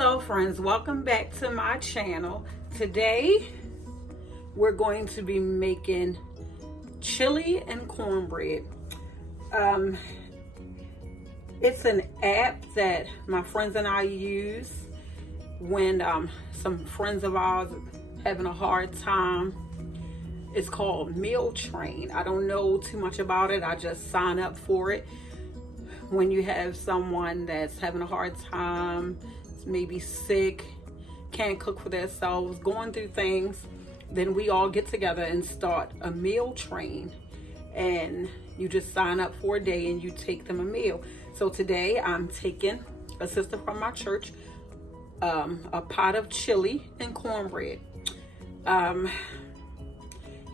Hello friends, welcome back to my channel. Today we're going to be making chili and cornbread. It's an app that my friends and I use when some friends of ours having a hard time. It's called Meal Train. I don't know too much about it. I just sign up for it. When you have someone that's having a hard time, maybe sick, can't cook for themselves, going through things, then we all get together and start a meal train. And you just sign up for a day and you take them a meal. So today I'm taking a sister from my church a pot of chili and cornbread.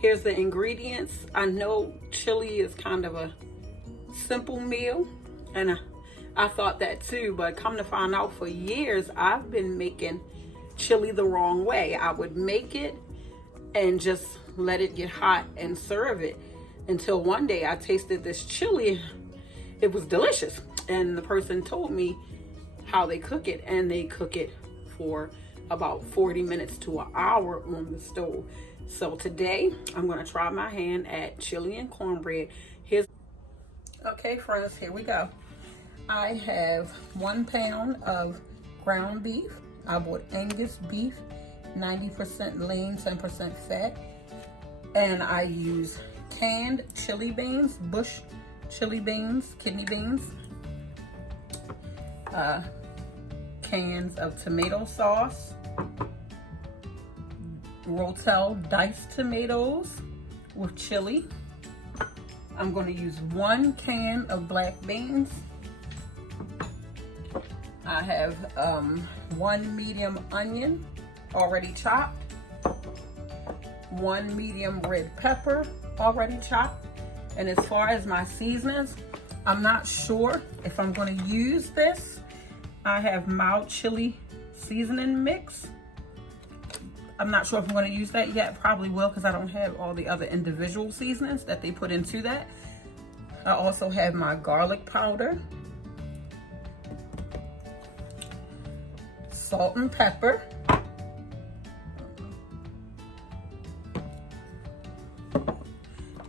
Here's the ingredients. I know chili is kind of a simple meal, and I thought that too, but come to find out, for years I've been making chili the wrong way. I would make it and just let it get hot and serve it, until one day I tasted this chili. It was delicious, and the person told me how they cook it, and they cook it for about 40 minutes to an hour on the stove. So today I'm gonna try my hand at chili and cornbread. Okay friends, here we go. I have 1 pound of ground beef. I bought Angus beef, 90% lean, 10% fat. And I use canned chili beans, bush chili beans, kidney beans. Cans of tomato sauce. Rotel diced tomatoes with chili. I'm going to use 1 can of black beans. I have 1 medium onion already chopped, 1 medium red pepper already chopped. And as far as my seasonings, I'm not sure if I'm going to use this. I have mild chili seasoning mix. I'm not sure if I'm going to use that yet. Probably will, because I don't have all the other individual seasonings that they put into that. I also have my garlic powder, salt and pepper,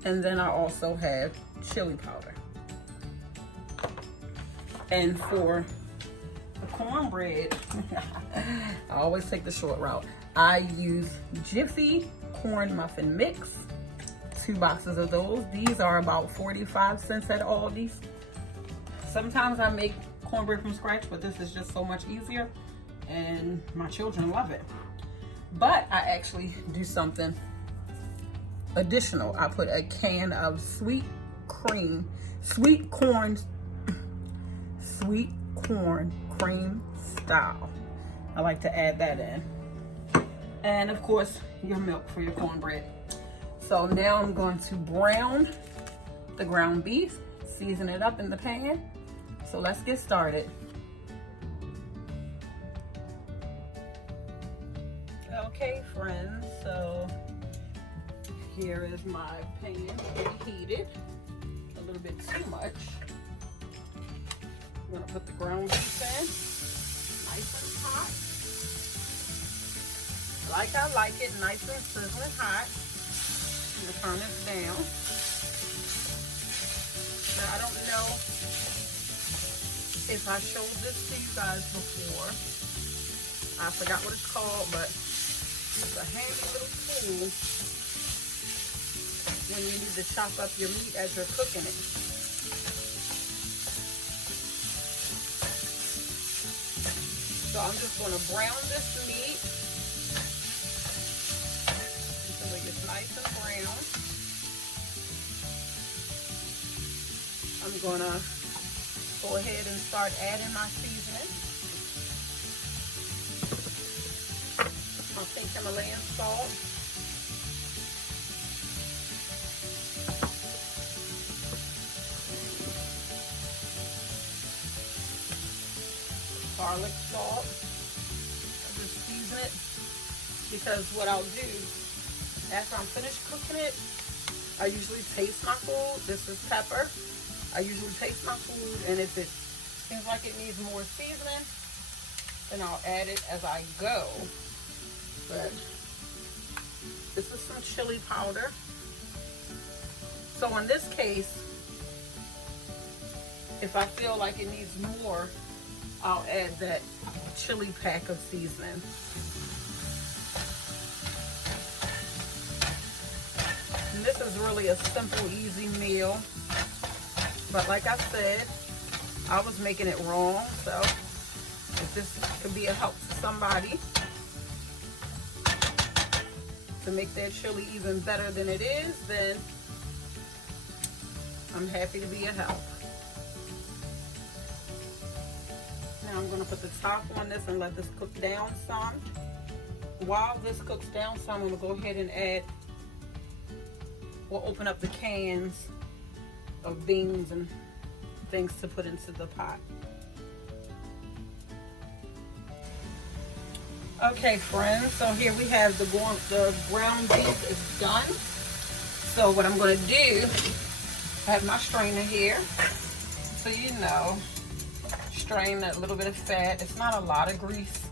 and then I also have chili powder. And for the cornbread, I always take the short route. I use Jiffy corn muffin mix, 2 boxes of those. These are about 45 cents at Aldi's. Sometimes I make cornbread from scratch, but this is just so much easier, and my children love it. But I actually do something additional. I put a can of sweet corn cream style. I like to add that in. And of course, your milk for your cornbread. So now I'm going to brown the ground beef, season it up in the pan. So let's get started. Okay friends, so here is my pan preheated. A little bit too much. I'm gonna put the ground beef in, nice and hot. Like I like it, nice and sizzling hot. I'm gonna turn it down. Now I don't know if I showed this to you guys before. I forgot what it's called, but it's a handy little tool when you need to chop up your meat as you're cooking it. So I'm just gonna brown this meat until it gets nice and brown. I'm gonna go ahead and start adding my seasoning. My pink Himalayan salt. Garlic salt. I'll just season it, because what I'll do after I'm finished cooking it, I usually taste my food. This is pepper. I usually taste my food, and if it seems like it needs more seasoning, and I'll add it as I go. But this is some chili powder. So in this case, if I feel like it needs more, I'll add that chili pack of seasoning. And this is really a simple, easy meal. But like I said, I was making it wrong. So if this could be a help to somebody to make their chili even better than it is, then I'm happy to be a help. Now I'm going to put the top on this and let this cook down some. While this cooks down some, I'm going to go ahead and add, we'll open up the cans of beans and things to put into the pot. Okay, friends, so here we have the ground beef is done. So what I'm going to do, I have my strainer here. So you know, strain that little bit of fat. It's not a lot of grease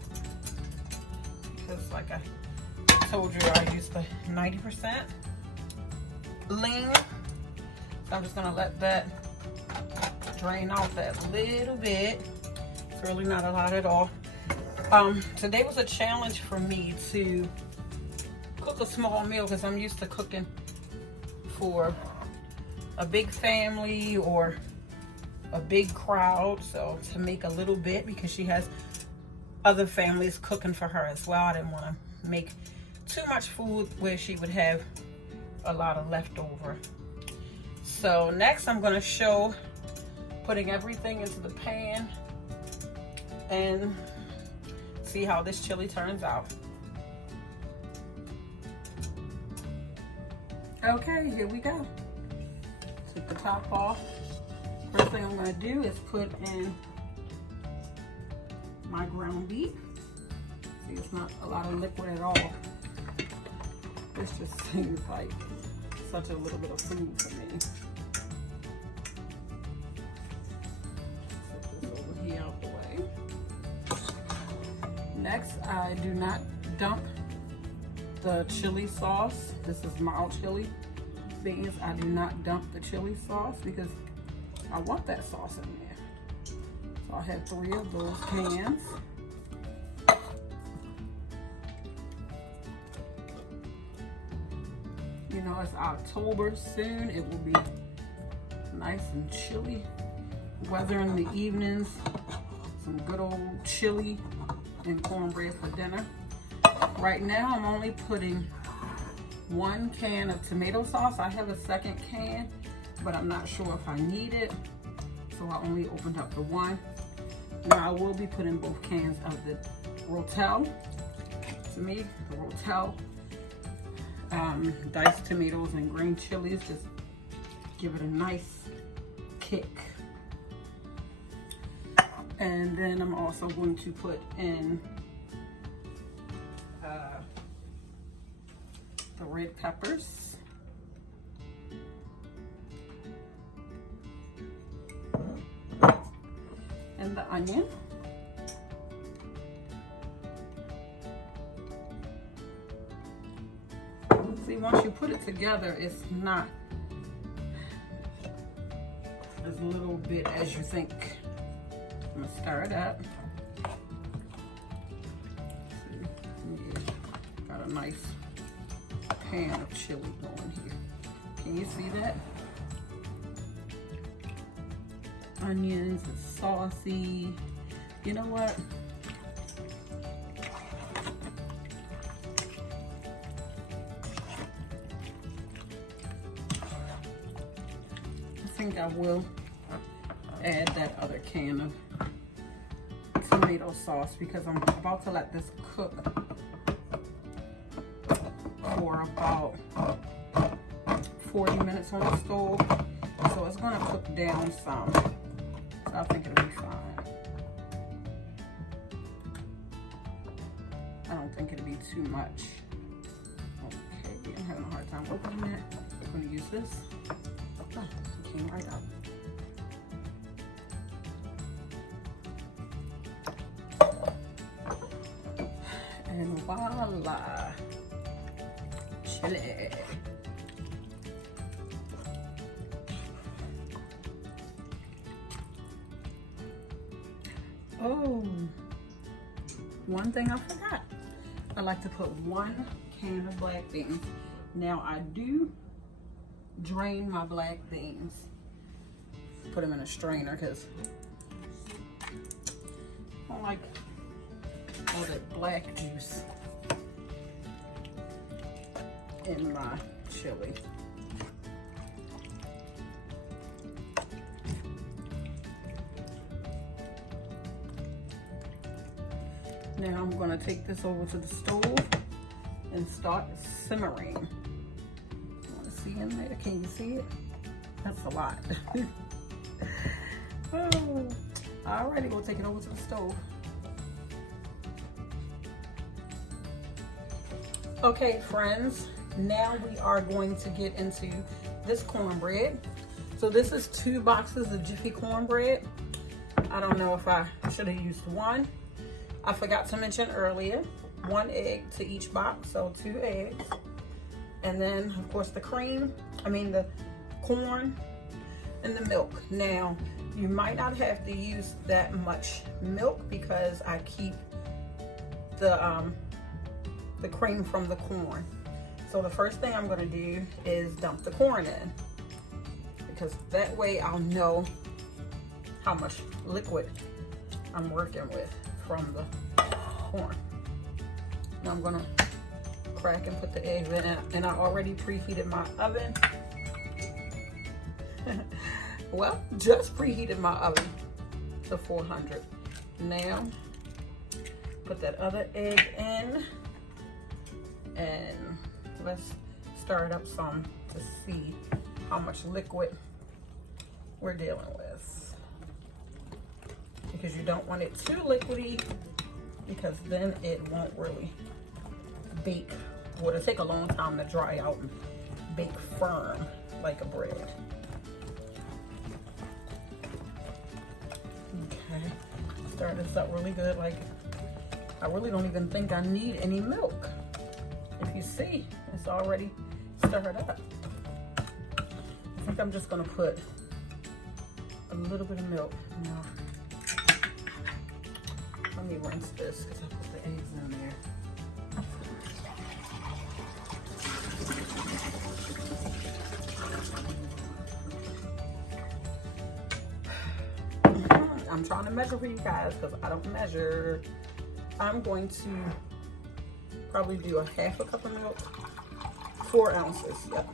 because like I told you, I use the 90% lean. So I'm just going to let that drain out that little bit. It's really not a lot at all. Today was a challenge for me to cook a small meal because I'm used to cooking for a big family or a big crowd. So to make a little bit, because she has other families cooking for her as well, I didn't want to make too much food where she would have a lot of leftover. So next I'm going to show putting everything into the pan and see how this chili turns out. Okay, here we go. Take the top off. First thing I'm going to do is put in my ground beef. See, it's not a lot of liquid at all. This just seems like such a little bit of food for me. Set this over here out the way. Next, I do not dump the chili sauce. This is mild chili beans. I do not dump the chili sauce because I want that sauce in there. So I have 3 of those cans. You know, it's October soon. It will be nice and chilly weather in the evenings. Some good old chili and cornbread for dinner. Right now I'm only putting 1 can of tomato sauce. I have a second can, but I'm not sure if I need it, so I only opened up the 1. Now I will be putting both cans of the rotel. To me, the rotel diced tomatoes and green chilies just give it a nice kick. And then I'm also going to put in the red peppers. And the onion. See, once you put it together, it's not as little bit as you think. I'm gonna stir it up. See, got a nice pan of chili going here. Can you see that? Onions is saucy. You know what? I think I will add that other can of tomato sauce because I'm about to let this cook for about 40 minutes on the stove. So it's gonna cook down some. So I think it'll be fine. I don't think it'll be too much. Okay, I'm having a hard time opening that. I'm gonna use this. Oh, it came right out. Voila. Chili. Oh, one thing I forgot. I like to put 1 can of black beans. Now I do drain my black beans. Put them in a strainer because I don't like all that black juice in my chili. Now I'm going to take this over to the stove and start simmering. You want to see in there? Can you see it? That's a lot. Oh, alrighty, we'll take it over to the stove. Okay, friends, now we are going to get into this cornbread. So this is 2 boxes of Jiffy cornbread. I don't know if I should have used 1. I forgot to mention earlier, 1 egg to each box, so 2 eggs. And then, of course, the corn and the milk. Now, you might not have to use that much milk because I keep the cream from the corn. So the first thing I'm gonna do is dump the corn in, because that way I'll know how much liquid I'm working with from the corn. Now I'm gonna crack and put the eggs in, and I already preheated my oven. Well, just preheated my oven to 400. Now, put that other egg in, and let's stir it up some to see how much liquid we're dealing with. Because you don't want it too liquidy, because then it won't really bake. Well, it'll take a long time to dry out and bake firm like a bread. Okay, stir this up really good. Like, I really don't even think I need any milk. If you see, it's already stirred up. I think I'm just gonna put a little bit of milk. Now, let me rinse this because I put the eggs in there. I'm trying to measure for you guys because I don't measure. I'm going to probably do a 1/2 cup of milk, 4 ounces. Yep.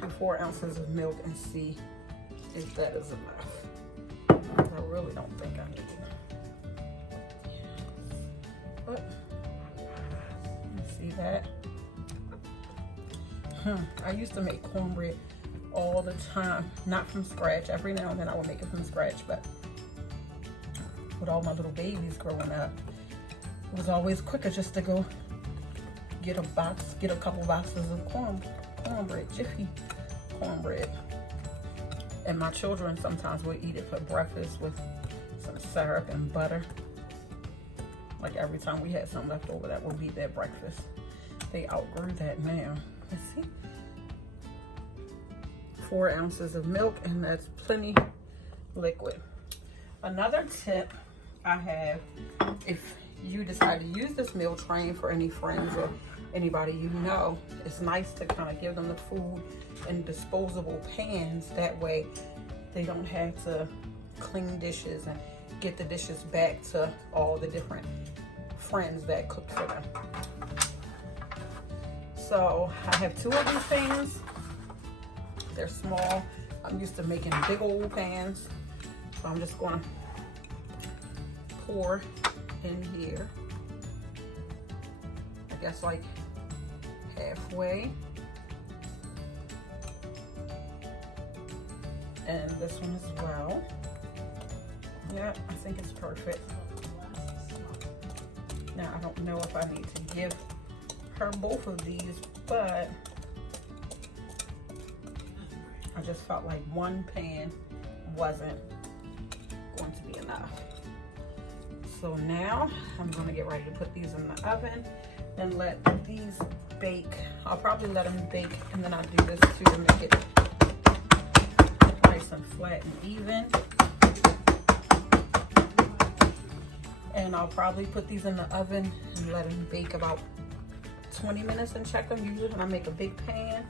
Do 4 ounces of milk and see if that is enough. I really don't think I need it. But you see that? I used to make cornbread all the time, not from scratch. Every now and then I would make it from scratch, but with all my little babies growing up, it was always quicker just to go get a couple boxes of cornbread, Jiffy cornbread. And my children sometimes would eat it for breakfast with some syrup and butter. Like every time we had something left over, that would be their breakfast. They outgrew that now. Let's see. 4 ounces of milk, and that's plenty liquid. Another tip I have, if you decide to use this meal train for any friends or anybody you know, it's nice to kind of give them the food in disposable pans. That way they don't have to clean dishes and get the dishes back to all the different friends that cook for them. So I have 2 of these pans. They're small. I'm used to making big old pans. So I'm just going to pour in here. I guess like halfway. And this one as well. Yeah, I think it's perfect. Now I don't know if I need to give her both of these, but I just felt like 1 pan wasn't going to be enough. So now I'm gonna get ready to put these in the oven and let these bake. I'll probably let them bake, and then I'll do this too to make it nice and flat and even. And I'll probably put these in the oven and let them bake about 20 minutes and check them. Usually when I make a big pan,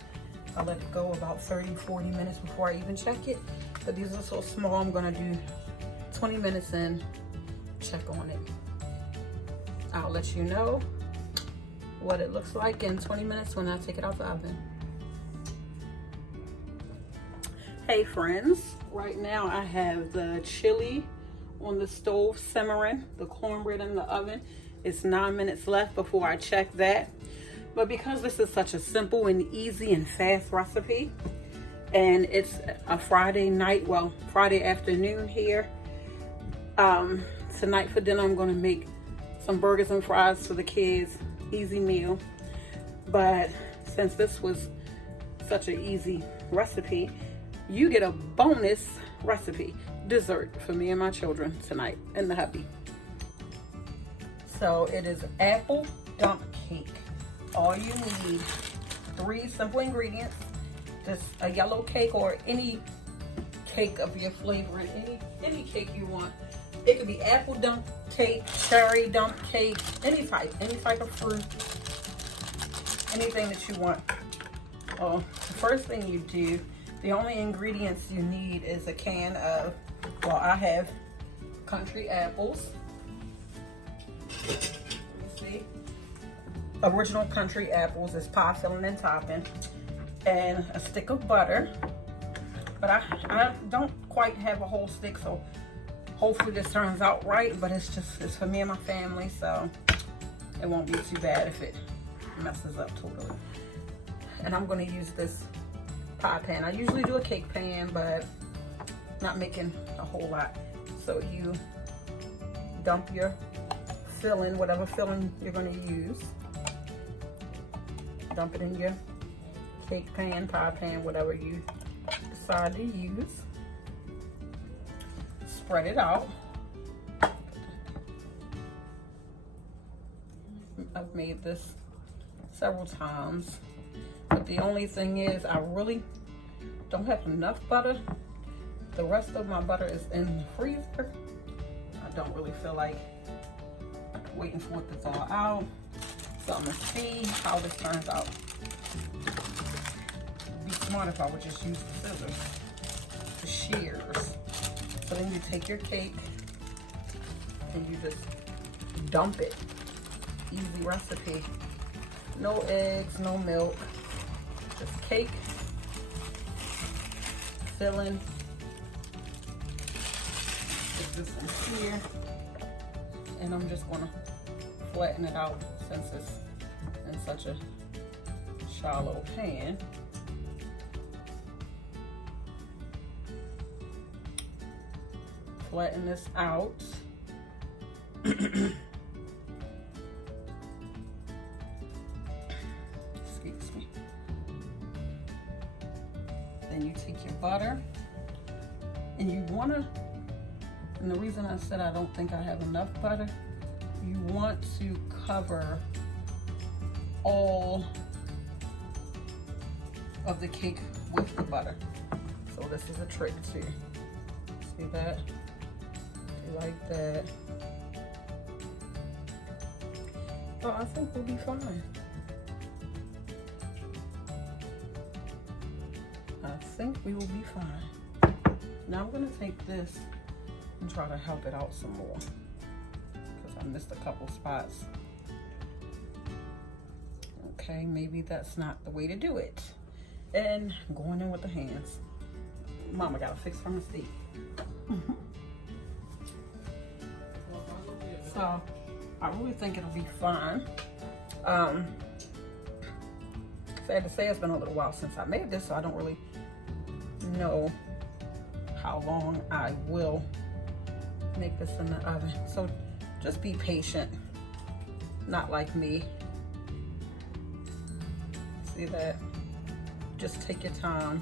I let it go about 30-40 minutes before I even check it. But these are so small, I'm gonna do 20 minutes and check on it. I'll let you know what it looks like in 20 minutes when I take it out the oven. Hey friends, right now I have the chili on the stove simmering, the cornbread in the oven. It's 9 minutes left before I check that. But because this is such a simple and easy and fast recipe, and it's a Friday night, well, Friday afternoon here, tonight for dinner I'm gonna make some burgers and fries for the kids, easy meal. But since this was such an easy recipe, you get a bonus recipe dessert for me and my children tonight and the hubby. So it is apple dump cake. All you need, 3 simple ingredients, just a yellow cake or any cake of your flavor, any cake you want. It could be apple dump cake, cherry dump cake, any type of fruit, anything that you want. Oh, the first thing you do, the only ingredients you need is a can of, well, I have country apples. Let me see. Original country apples is pie filling and topping, and a stick of butter. But I don't quite have a whole stick, so hopefully this turns out right. But it's for me and my family, so it won't be too bad if it messes up totally. And I'm gonna use this pie pan. I usually do a cake pan, but not making a whole lot. So you dump your filling, whatever filling you're gonna use. Dump it in your cake pan, pie pan, whatever you decide to use. Spread it out. I've made this several times, but the only thing is I really don't have enough butter. The rest of my butter is in the freezer. I don't really feel like waiting for it to thaw out. So I'm gonna see how this turns out. It'd be smart if I would just use the scissors, the shears. So then you take your cake and you just dump it. Easy recipe. No eggs, no milk, just cake, filling. Put this in here, and I'm just gonna flatten it out since it's in such a shallow pan. Flatten this out. Excuse me. Then you take your butter, and you wanna, and the reason I said I don't think I have enough butter, you want to cover all of the cake with the butter. So this is a trick too. See that? Like that. Oh, I think we'll be fine. I think we will be fine. Now I'm gonna take this and try to help it out some more, because I missed a couple spots. Okay, maybe that's not the way to do it. And going in with the hands. Mama gotta fix her mistake. So I really think it'll be fine. Sad to say, it's been a little while since I made this, so I don't really know how long I will make this in the oven. So just be patient, not like me. See that? Just take your time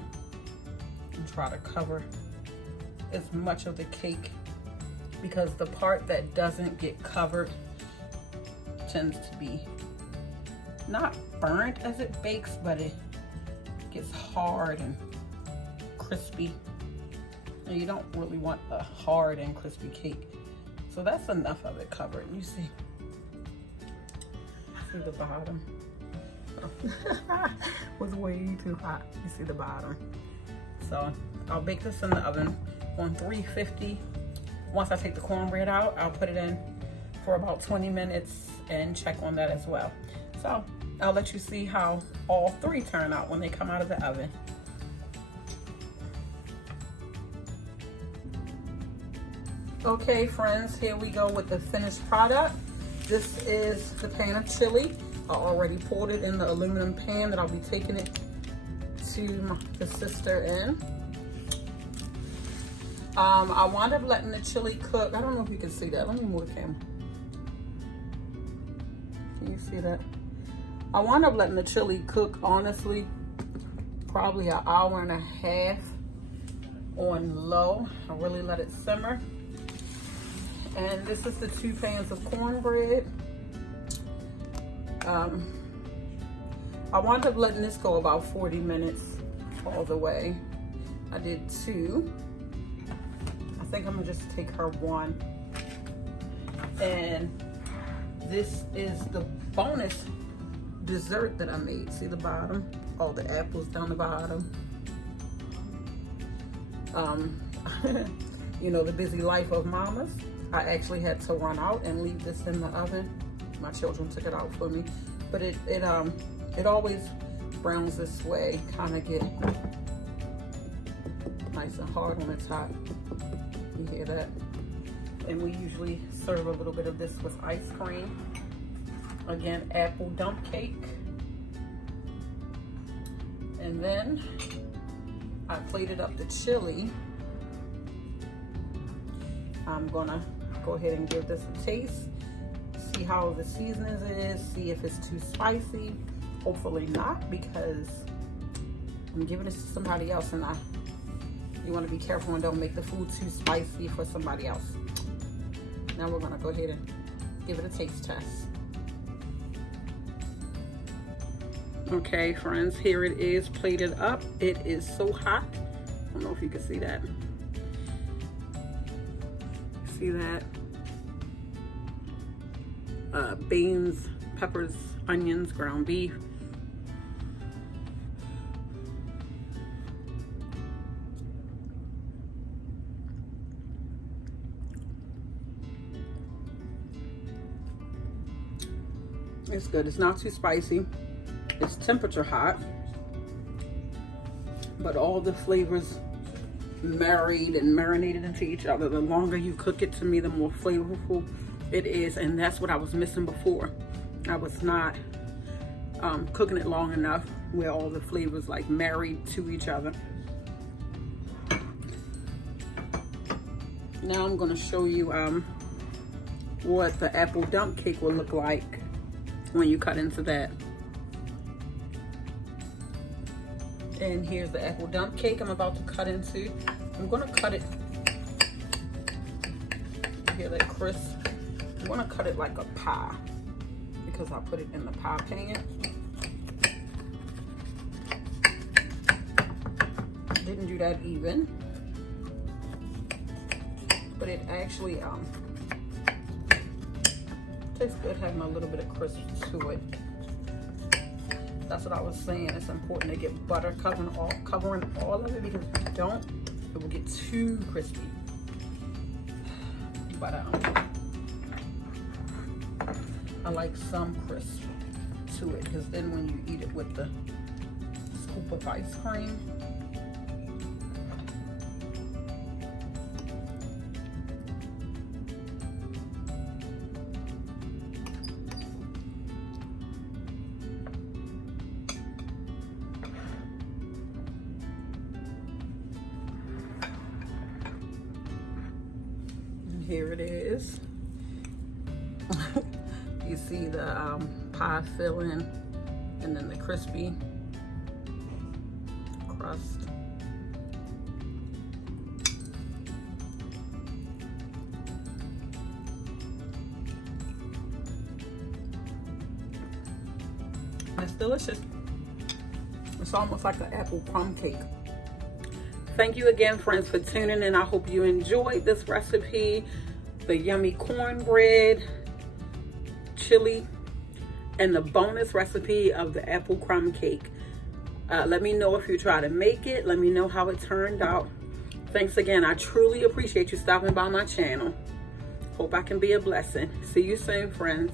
and try to cover as much of the cake because the part that doesn't get covered tends to be not burnt as it bakes, but it gets hard and crispy. And you don't really want a hard and crispy cake. So that's enough of it covered. You see the bottom? Was way too hot. You see the bottom. So I'll bake this in the oven on 350. Once I take the cornbread out, I'll put it in for about 20 minutes and check on that as well. So I'll let you see how all three turn out when they come out of the oven. Okay friends, here we go with the finished product. This is the pan of chili. I already poured it in the aluminum pan that I'll be taking it to the sister in. I wound up letting the chili cook. I don't know if you can see that. Let me move the camera. Can you see that? I wound up letting the chili cook, honestly, probably an hour and a half on low. I really let it simmer. And this is the 2 pans of cornbread. I wound up letting this go about 40 minutes all the way. I did 2. I think I'm gonna just take her 1. And this is the bonus dessert that I made. See the bottom? All the apples down the bottom. You know, the busy life of mamas. I actually had to run out and leave this in the oven. My children took it out for me, but it always browns this way, kind of get nice and hard when it's hot. You hear that? And we usually serve a little bit of this with ice cream. Again, apple dump cake. And then I plated up the chili. I'm gonna go ahead and give this a taste. See how the seasonings is, see if it's too spicy. Hopefully not, because I'm giving this to somebody else, and you want to be careful and don't make the food too spicy for somebody else. Now we're gonna go ahead and give it a taste test. Okay friends, here it is plated up. It is so hot. I don't know if you can see that. See that? Beans, peppers, onions, ground beef. It's good. It's not too spicy. It's temperature hot, but all the flavors married and marinated into each other. The longer you cook it, to me, the more flavorful it is, and that's what I was missing before. I was not cooking it long enough where all the flavors like married to each other. Now I'm going to show you what the apple dump cake will look like when you cut into that. And here's the apple dump cake I'm about to cut into. I'm gonna cut it, you hear that crisp? I'm gonna cut it like a pie because I put it in the pie pan. Didn't do that even, but it actually tastes good having a little bit of crisp to it. That's what I was saying. It's important to get butter covering all of it, because if you don't, it will get too crispy. But I like some crisp to it, because then when you eat it with the scoop of ice cream, here it is. You see the pie filling and then the crispy crust. It's delicious. It's almost like an apple crumb cake. Thank you again, friends, for tuning in. I hope you enjoyed this recipe, the yummy cornbread, chili, and the bonus recipe of the apple crumb cake. Let me know if you try to make it. Let me know how it turned out. Thanks again. I truly appreciate you stopping by my channel. Hope I can be a blessing. See you soon, friends.